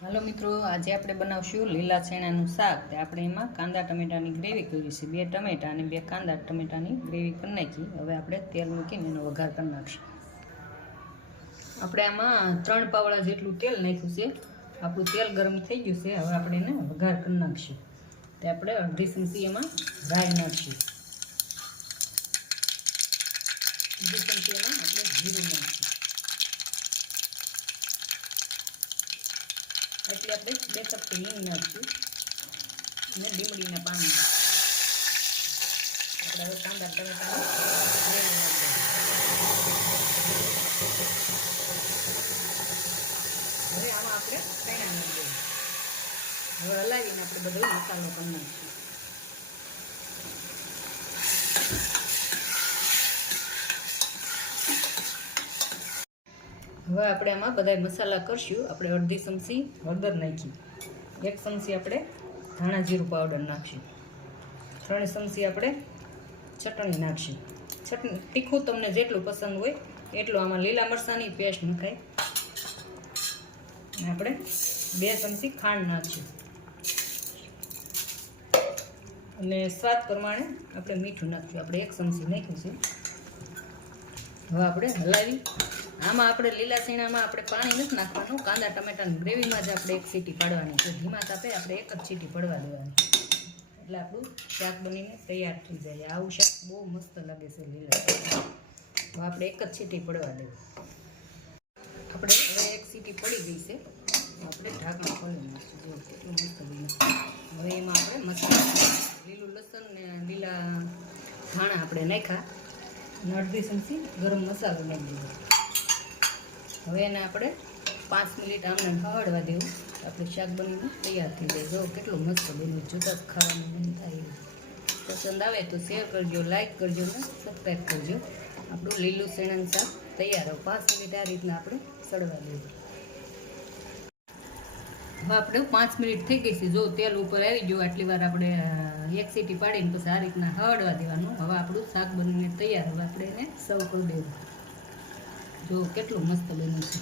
હાલો મિત્રો, આજે આપણે બનાવશું લીલા ચણાનું શાક. આપણે એમાં કાંદા ટમેટાની ગ્રેવી કરી છે. 2 ટમેટા અને 2 કાંદા ટમેટાની ગ્રેવી કરી નાખી. હવે આપણે તેલ મૂકીને એનો વઘાર કરી નાખીશું. આપણે આમાં 3 પાવડા જેટલું તેલ નાખ્યું છે. આપણું તેલ ગરમ થઈ ગયું છે. હવે આપણે એને વઘાર કરી નાખીશું. તો આપણે અડધી ચમચી એમાં રાઈ નાખીશું. અડધી ચમચી એમાં આપણે જીરું નાખીશું. એટલે આપણે 2 ચપટી હિંગ નાખીશું અને લીમડીના પાન આપણે હવે કાંદા ટમેટાની ગ્રેવી નાખીશું. હવે આમાં આપણે ચણા નાખીશું. હવે હલાવીને આપણે બધો મસાલો કરી નાખીશું. હવે આપણે આમાં બધા મસાલા કરશું. આપણે અડધી ચમચી હળદર નાખી, 1 ચમચી આપણે ધાણા જીરું પાવડર નાખશું, 3 ચમચી આપણે ચટણી નાખશું. ચટણી તીખું તમને જેટલું પસંદ હોય એટલું. આમાં લીલા મરચાંની પેસ્ટ નખાય. અને આપણે 2 ચમચી ખાંડ નાખશું અને સ્વાદ પ્રમાણે આપણે મીઠું નાખશું. આપણે 1 ચમચી નાખ્યું છે. હવે આપણે હલાવી. આમાં આપણે લીલા ચણામાં આપણે પાણી નથી નાખવાનું. કાંદા ટમેટાની ગ્રેવીમાં જ આપણે 1 સીટી પાડવાની છે. ધીમા તાપે આપણે 1 જ સીટી પડવા દેવાની, એટલે આપણું શાક બનીને તૈયાર થઈ જાય. આવું શાક બહુ મસ્ત લાગે છે લીલા ચણા. તો આપણે 1 જ સીટી પડવા દેવું. આપણે હવે 1 સીટી પડી ગઈ છે. આપણે ઢાંકણ ખોલી નાખીશું. જો કેટલું મસ્ત બન્યું. હવે એમાં આપણે મસાલા, લીલું લસણ ને લીલા ધાણા આપણે નાખ્યા અને અડધી ચમચી ગરમ મસાલો નાખી દીધો. હવે એને આપણે 5 મિનિટ આમને હળવા દેવું. આપણે શાક બનીને તૈયાર થઈ જાય. જો કેટલું મસ્ત બન્યું. જોતા જ ખાવાનું મન થાય. પસંદ આવે તો શેર કરજો, લાઈક કરજો ને સબસ્ક્રાઈબ કરજો. આપણું લીલું ચણાનું શાક તૈયાર. હવે 5 મિનિટ આ રીતના આપણે સડવા દેવું. હવે આપણે 5 મિનિટ થઈ ગઈ છે. જો તેલ ઉપર આવી ગયું. આટલી વાર આપણે 1 સીટી પાડીને પછી આ રીતના હળવા દેવાનું. હવે આપણું શાક બનીને તૈયાર. હવે આપણે એને સર્વ કરી દેવું. જો કેટલું મસ્ત બન્યું છે.